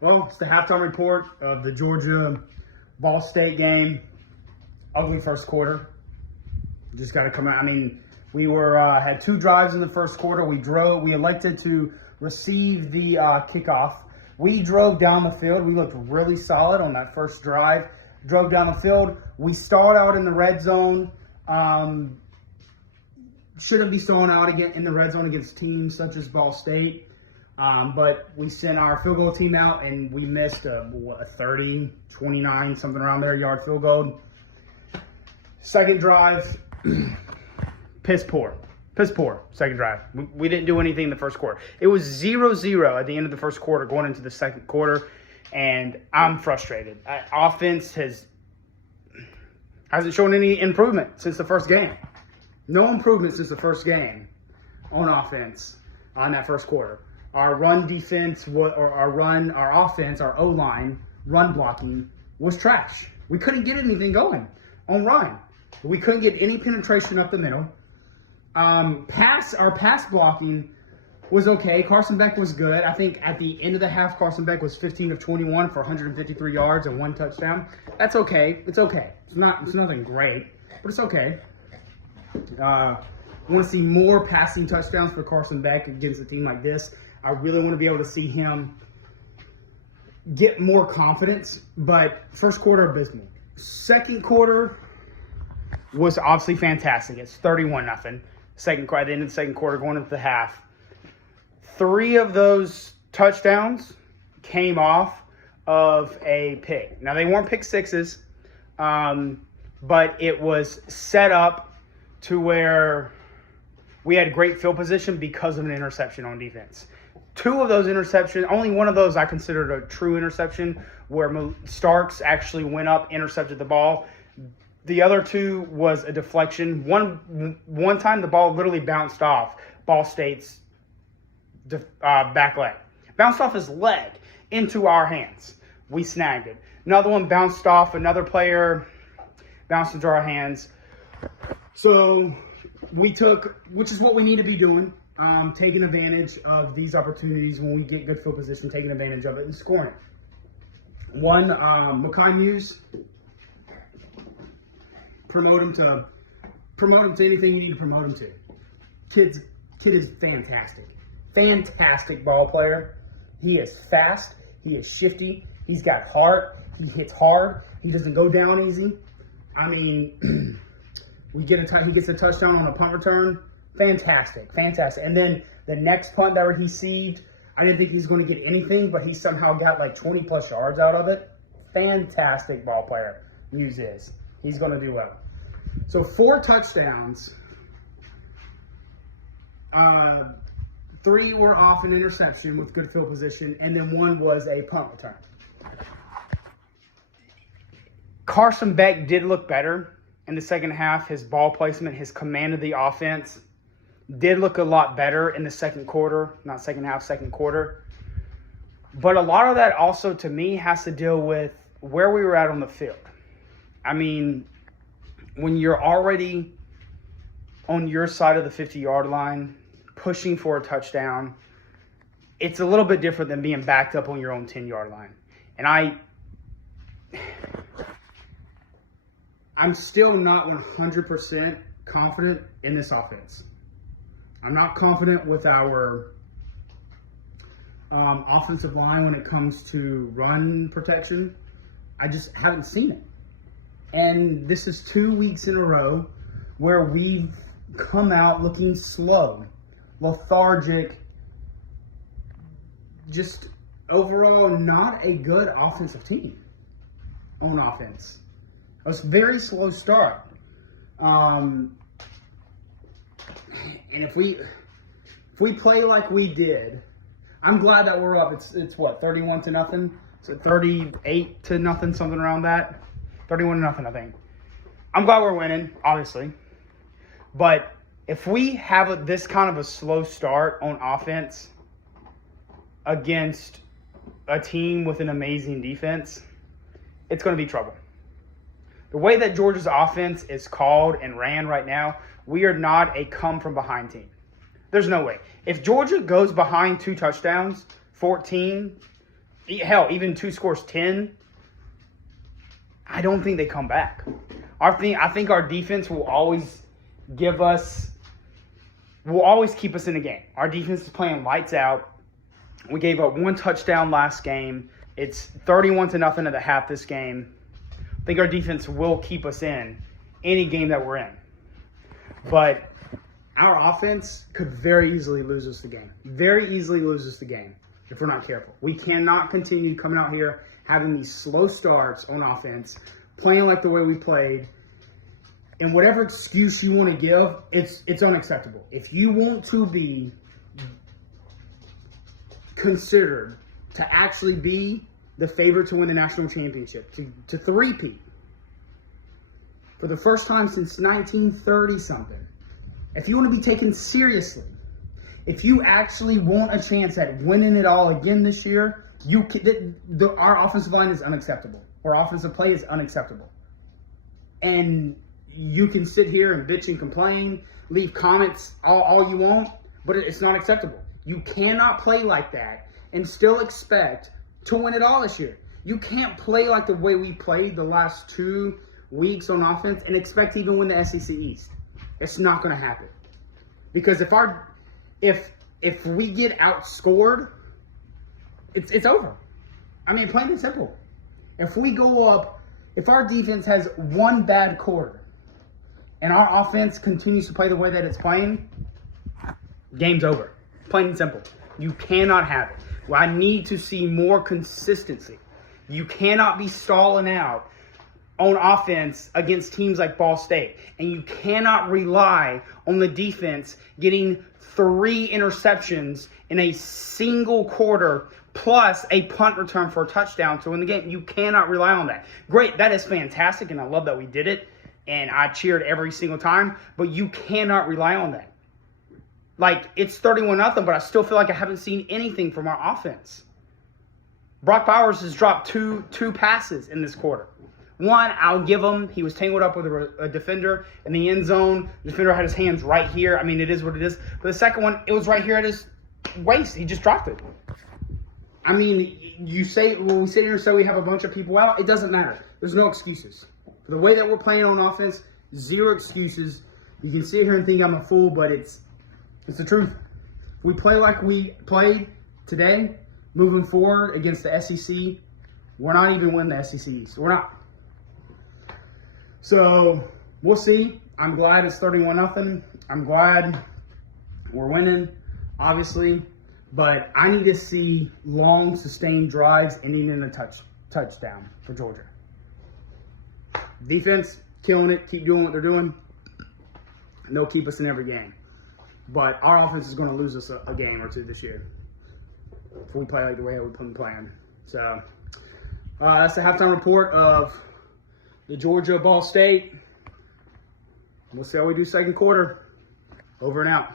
Well, it's the halftime report of the Georgia-Ball State game. Ugly first quarter. Just got to come out. I mean, we had 2 drives in the first quarter. We elected to receive the kickoff. We drove down the field. We looked really solid on that first drive. Drove down the field. We stalled out in the red zone. Shouldn't be stalling out again in the red zone against teams such as Ball State. But we sent our field goal team out, and we missed a 30, 29, something around there, yard field goal. Second drive, piss poor. Second drive. We didn't do anything in the first quarter. It was 0-0 at the end of the first quarter going into the second quarter, and I'm frustrated. Offense hasn't shown any improvement since the first game. No improvement since the first game on offense on that first quarter. Our run defense, our offense, our O-line, run blocking was trash. We couldn't get anything going on run. We couldn't get any penetration up the middle. Our pass blocking was okay. Carson Beck was good. I think at the end of the half, Carson Beck was 15 of 21 for 153 yards and 1 touchdown. That's okay. It's okay. It's nothing great, but it's okay. I want to see more passing touchdowns for Carson Beck against a team like this. I really want to be able to see him get more confidence, but first quarter abysmal. Second quarter was obviously fantastic. It's 31-0. Second quarter, at the end of the second quarter, going into the half. 3 of those touchdowns came off of a pick. Now, they weren't pick sixes, but it was set up to where we had great field position because of an interception on defense. 2 of those interceptions, only one of those I considered a true interception, where Starks actually went up, intercepted the ball. The other 2 was a deflection. One time the ball literally bounced off Ball State's back leg. Bounced off his leg into our hands. We snagged it. Another one bounced off another player, bounced into our hands. So we took, which is what we need to be doing, taking advantage of these opportunities when we get good field position, taking advantage of it and scoring. One, Makai Muse, promote him to anything you need to promote him to. Kid is fantastic. Fantastic ball player. He is fast. He is shifty. He's got heart. He hits hard. He doesn't go down easy. I mean, he gets a touchdown on a punt return. Fantastic. And then the next punt that he received, I didn't think he was going to get anything, but he somehow got like 20-plus yards out of it. Fantastic ball player. Muse is. He's going to do well. So 4 touchdowns. 3 were off an interception with good field position, and then 1 was a punt return. Carson Beck did look better in the second half. His ball placement, his command of the offense did look a lot better in the second quarter. Not second half, second quarter. But a lot of that also, to me, has to deal with where we were at on the field. I mean, when you're already on your side of the 50-yard line, pushing for a touchdown, it's a little bit different than being backed up on your own 10-yard line. And I'm still not 100% confident in this offense. I'm not confident with our offensive line when it comes to run protection. I just haven't seen it. And this is 2 weeks in a row where we've come out looking slow, lethargic, just overall not a good offensive team on offense. It was a very slow start. And if we play like we did, I'm glad that we're up. It's what, 31-0? So 38-0, something around that. 31-0, I think. I'm glad we're winning, obviously. But if we have this kind of a slow start on offense against a team with an amazing defense, it's going to be trouble. The way that Georgia's offense is called and ran right now, we are not a come-from-behind team. There's no way. If Georgia goes behind 2 touchdowns, 14, hell, even 2 scores 10, I don't think they come back. I think our defense will always keep us in the game. Our defense is playing lights out. We gave up 1 touchdown last game. It's 31-0 at the half this game. I think our defense will keep us in any game that we're in. But our offense could very easily lose us the game. Very easily lose us the game if we're not careful. We cannot continue coming out here having these slow starts on offense, playing like the way we played. And whatever excuse you want to give, it's unacceptable. If you want to be considered to actually be the favorite to win the national championship, to three-peat for the first time since 1930-something, if you want to be taken seriously, if you actually want a chance at winning it all again this year, our offensive line is unacceptable. Our offensive play is unacceptable. And you can sit here and bitch and complain, leave comments all you want, but it's not acceptable. You cannot play like that and still expect to win it all this year. You can't play like the way we played the last 2 weeks on offense and expect to even win the SEC East. It's not going to happen. Because if we get outscored, it's over. I mean, plain and simple. If we go up, if our defense has 1 bad quarter and our offense continues to play the way that it's playing, game's over. Plain and simple. You cannot have it. Well, I need to see more consistency. You cannot be stalling out on offense against teams like Ball State. And you cannot rely on the defense getting 3 interceptions in a single quarter plus a punt return for a touchdown to win the game. You cannot rely on that. Great, that is fantastic, and I love that we did it, and I cheered every single time, but you cannot rely on that. Like, it's 31-0, but I still feel like I haven't seen anything from our offense. Brock Bowers has dropped two passes in this quarter. One, I'll give him. He was tangled up with a defender in the end zone. The defender had his hands right here. I mean, it is what it is. But the second one, it was right here at his waist. He just dropped it. I mean, when we sit here and say we have a bunch of people out, it doesn't matter. There's no excuses. For the way that we're playing on offense, 0 excuses. You can sit here and think I'm a fool, but it's the truth. If we play like we played today, moving forward against the SEC, we're not even winning the SEC East. We're not. So, we'll see. I'm glad it's 31-0. I'm glad we're winning, obviously. But I need to see long, sustained drives ending in a touchdown for Georgia. Defense, killing it. Keep doing what they're doing. And they'll keep us in every game. But our offense is going to lose us a game or 2 this year if we play like the way we've been playing. So, that's the halftime report of the Georgia Ball State. We'll see how we do second quarter. Over and out.